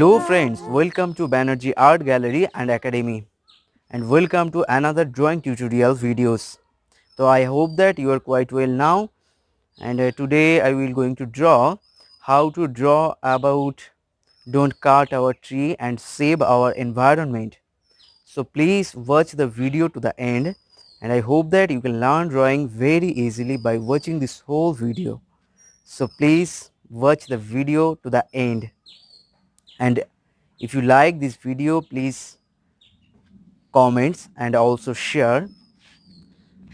Hello friends, welcome to Banerjee Art Gallery and Academy and welcome to another drawing tutorial videos. So I hope that you are quite well now and today I will going to draw how to draw about don't cut our tree and save our environment. So please watch the video to the end and I hope that you can learn drawing very easily by watching this whole video. So please watch the video to the end. And if you like this video, please comments and also share,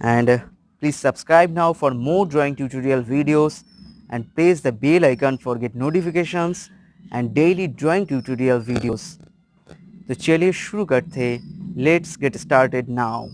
and please subscribe now for more drawing tutorial videos and press the bell icon for get notifications and daily drawing tutorial videos. तो चलिए शुरू करते हैं. Let's get started now.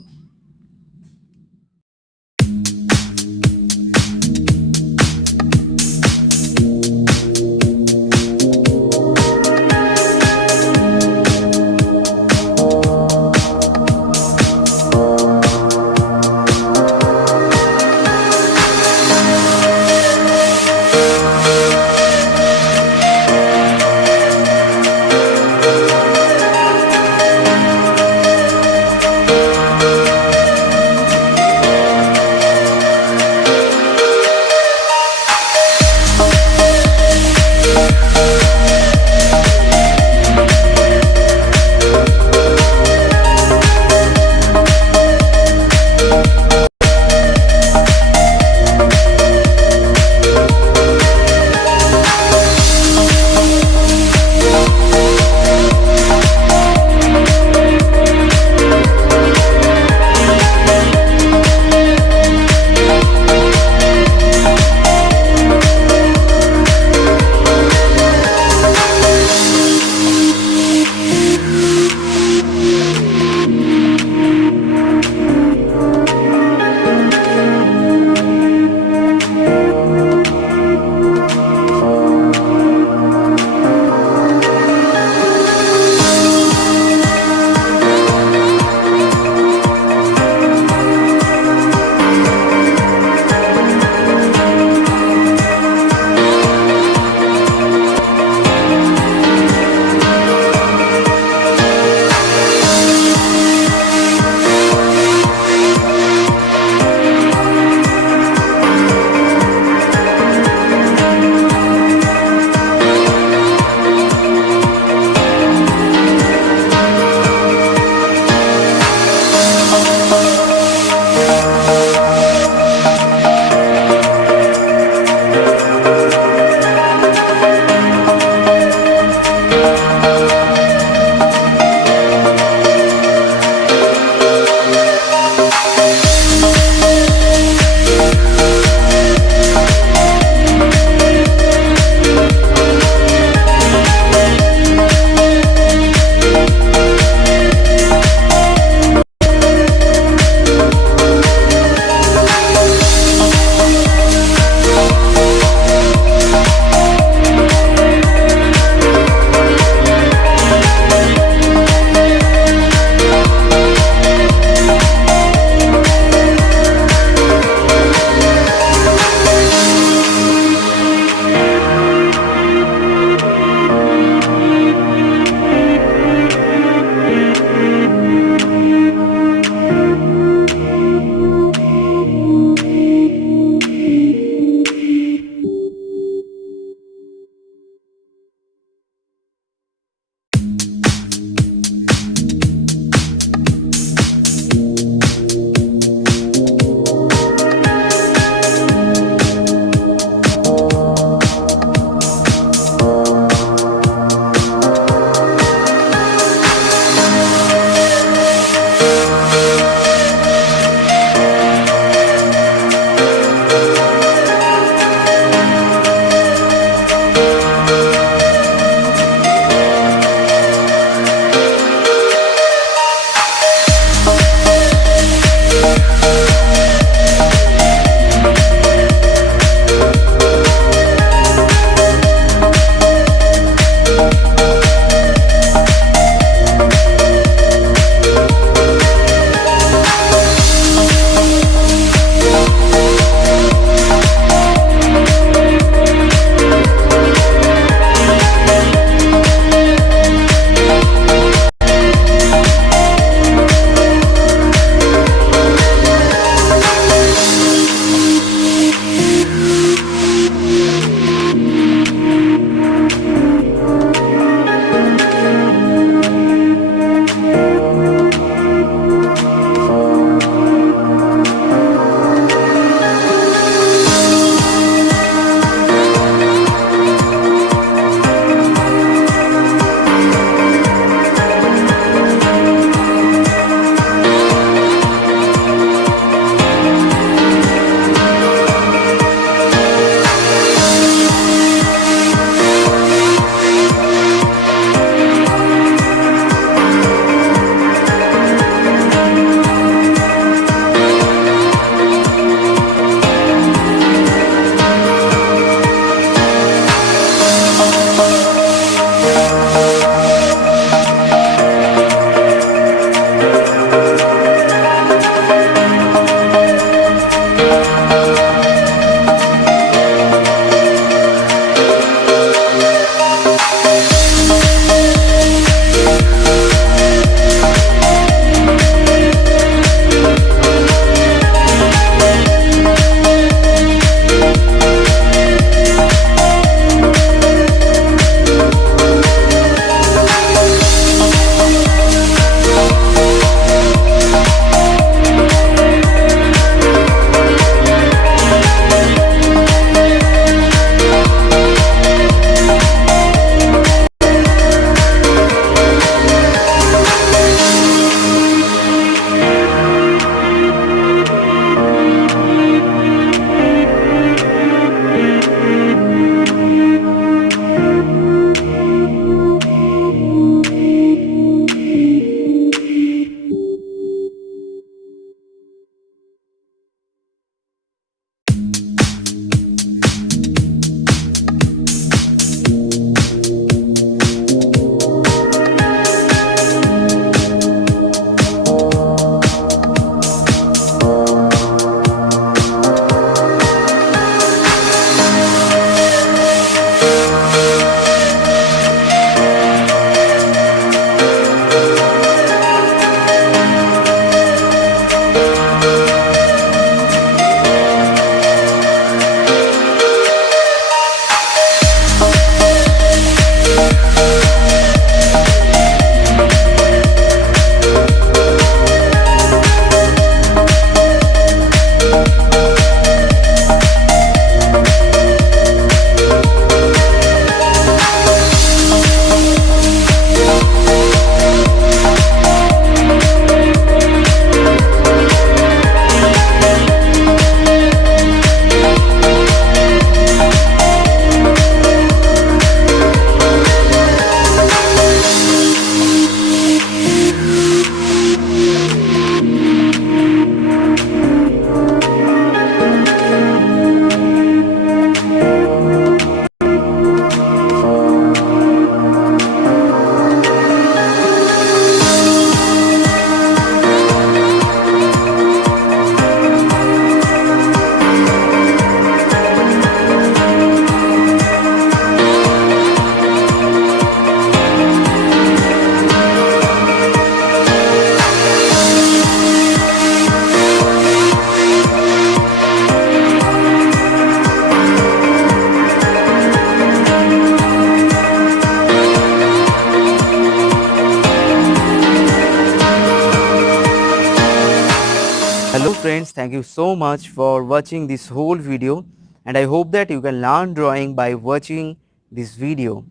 Hello friends, thank you so much for watching this whole video, and I hope that you can learn drawing by watching this video.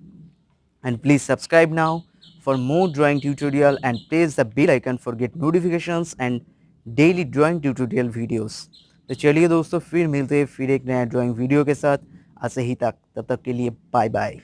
And please subscribe now for more drawing tutorial and press the bell icon for get notifications and daily drawing tutorial videos. तो चलिए दोस्तों, फिर मिलते हैं फिर एक नया drawing video के साथ। आज से ही तक, तब तक के लिए बाय बाय।